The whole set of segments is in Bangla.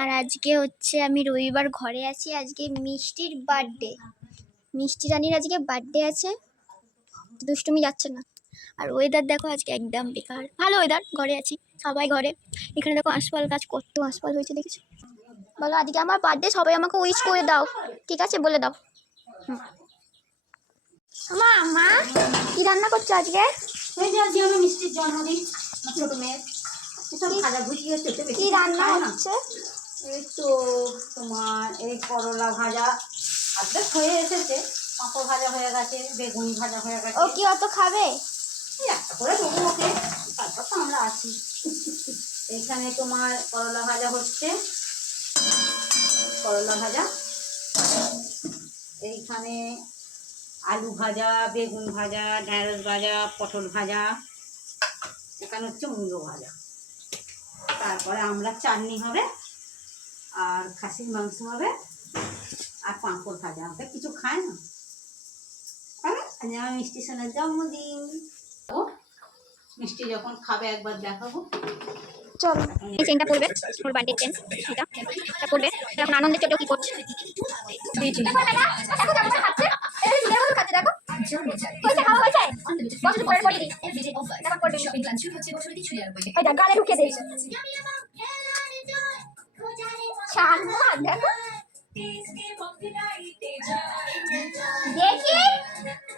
আর আজকে হচ্ছে আমি রবিবার ঘরে আছি। আজকে মিষ্টির বার্থডে, মিষ্টি রানীর আজকে বার্থডে আছে, দুষ্টুমি যাচ্ছে না। আর ওয়েদার দেখো আজকে একদম বেকার, ভালো ওয়েদার, ঘরে আছি, সবাই ঘরে। এখানে দেখো আশপাল গাছ, কত আশপাল হয়েছে দেখেছো। বলো আজকে আমার বার্থডে, সবাই আমাকে উইশ করে দাও, ঠিক আছে? বলে দাও। মা মা কি রান্না করছো আজকে? মিষ্টির জন্মদিন ছোট মেয়ের, কি রান্না হচ্ছে? এই তো তোমার এই করলা ভাজা অর্ধেক হয়ে এসেছে, পাঁপড় ভাজা হয়ে গেছে, বেগুন ভাজা হয়ে গেছে। ও কি অত খাবে? একটা করে দেবো ওকে, তারপর তো আমরা আছি। এখানে তোমার করলা ভাজা হচ্ছে, করলা ভাজা। এইখানে আলু ভাজা, বেগুন ভাজা, ঢেঁড়স ভাজা, পটল ভাজা। এখানে হচ্ছে মূলো ভাজা। তারপরে আমরা চাটনি হবে, আর খাসির মাংস হবে, আর পাঁপড় ভাজা। আমাকে কিছু খায় না। আজ আমার মিষ্টি সোনার জন্মদিন। ও মিষ্টি যখন খাবে একবার দেখাবো। চলো এই চেনটা পড়বে, ওর বার্থডে চেন, এটা পড়বে। এখন আনন্দের চোটে কি করছে?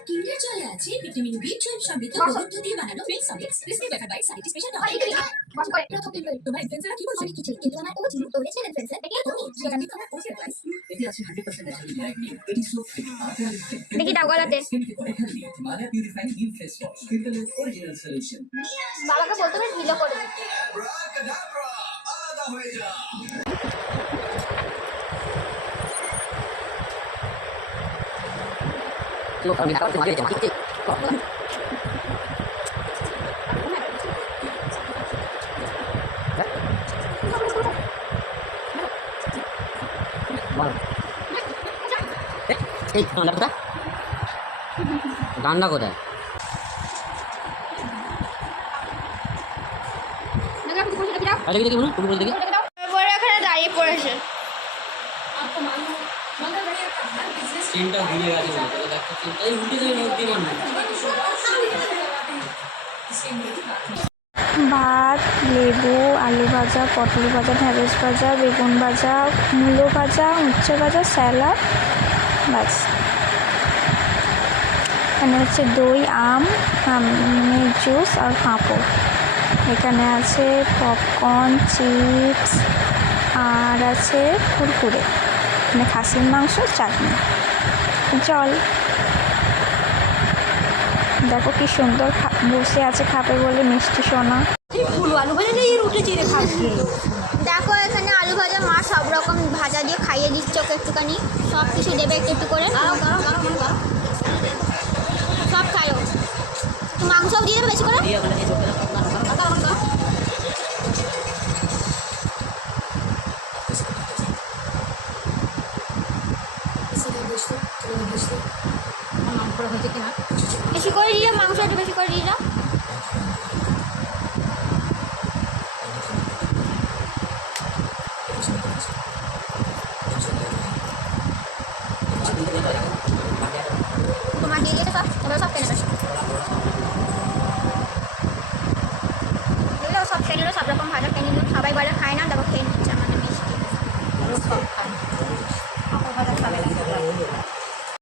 কিন্ডার জয়ে আছে ভিটামিন বি12 সমৃদ্ধ পদার্থ দিয়ে বানানো milk solids, crispy wafer bites, আর এটি স্পেশাল তোমার ইনফ্লুয়েন্সাররা কি বলছে? কিছু কিন্তু আমার ওজি ওরিজিনাল ইনফ্লুয়েন্সার এটা তুমি সেটা কি তোমার ওজি অ্যাডভাইস। এটি আছে 100% ন্যাচারাল ল্যাকমিন, এটি স্লো ফ্রি দেখি দাও গলাতে। Himalaya purifying neem face wash, পিম্পলের অরিজিনাল সলিউশন। বাবাকে বলতে হবে ঢিলো করে দিতে। আলাদা হয়ে যা। Lo kalau minat cuma dia cuma titik. Kok. এই গান্ডা কোথায়? গান্ডা কোথায়? দেখি দেখি বলুন, তুমি বলে দেখি। বড় এখানে দাঁড়িয়ে পড়েছে। চেনটা ঘুরে গেছে বলে তো দেখতে চেনটাই উল্টে যায় না উল্টে না। ভাত, লেবু, আলু ভাজা, পটল ভাজা, ঢেঁড়স ভাজা, বেগুন ভাজা, মূলো ভাজা, উচ্ছে ভাজা, স্যালাড, ব্যাস। এখানে হচ্ছে দই, আম, জুস আর পাঁপড়। এখানে আছে পপকর্ন, চিপস, আর আছে কুরকুরে, মানে খাসির মাংস, চাটনি, জল। দেখো কি সুন্দর বসে আছে খাবে বলে মিষ্টি সোনা। দেখো এখানে আলু ভাজা, মা সব রকম ভাজা দিয়ে খাইয়ে দিচ্ছে ওকে, একটুখানি সব কিছু দেবে একটু একটু করে। সব খাইও, মাংসও দিয়ে দেবে বেশি করে। বেশি করে দিয়ে মাংস একটু বেশি করে দিয়ে দাও। তোমার দিয়ে দিয়েছে সব, এবার সব কেনে